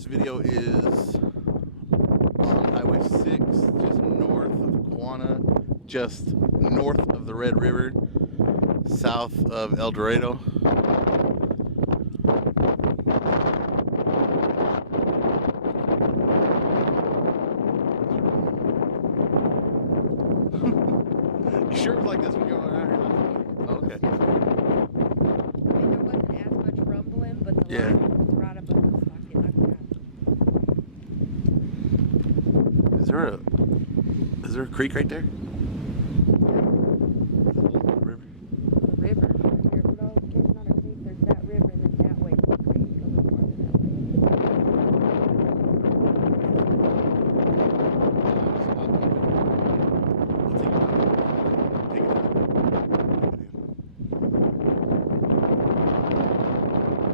This video is on Highway 6, just north of Quanah, just north of the Red River, south of El Dorado. You sure it was like this when you were out here last week? Oh, okay. I mean, there wasn't as much rumbling, but the Yeah. line was right above the socket. Is there a creek right there? River. The river. Here, no, there's not a creek. There's that river, and then that way is the creek. A little farther that way.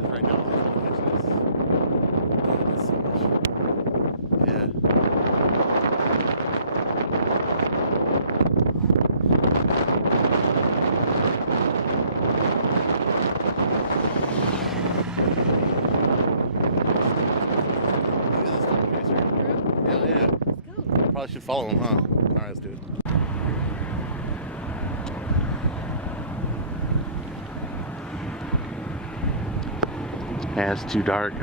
Right now, all I can catch this. Oh, that's so much. Yeah. Hell yeah. Let's go. Probably should follow him, huh? Alright, let's do it. Yeah, it's too dark.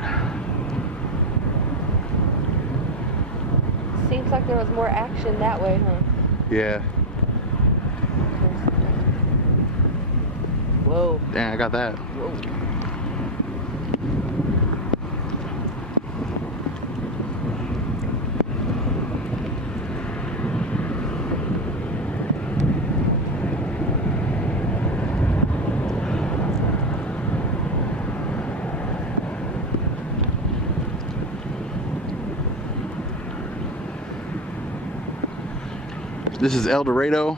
Seems like there was more action that way, huh? Yeah. Whoa. Dang, I got that. Whoa. This is El Dorado,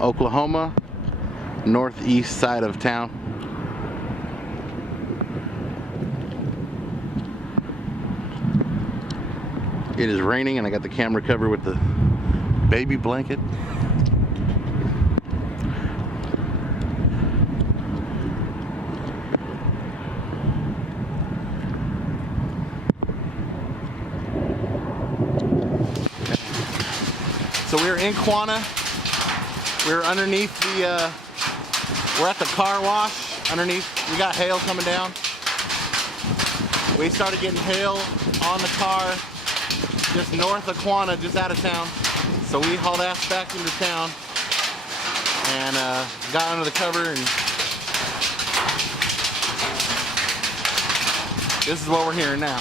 Oklahoma, northeast side of town. It is raining and I got the camera covered with the baby blanket. So we're in Quanah. We're underneath the, we're at the car wash underneath. We got hail coming down. We started getting hail on the car just north of Quanah, just out of town. So we hauled ass back into town and got under the cover, and this is what we're hearing now.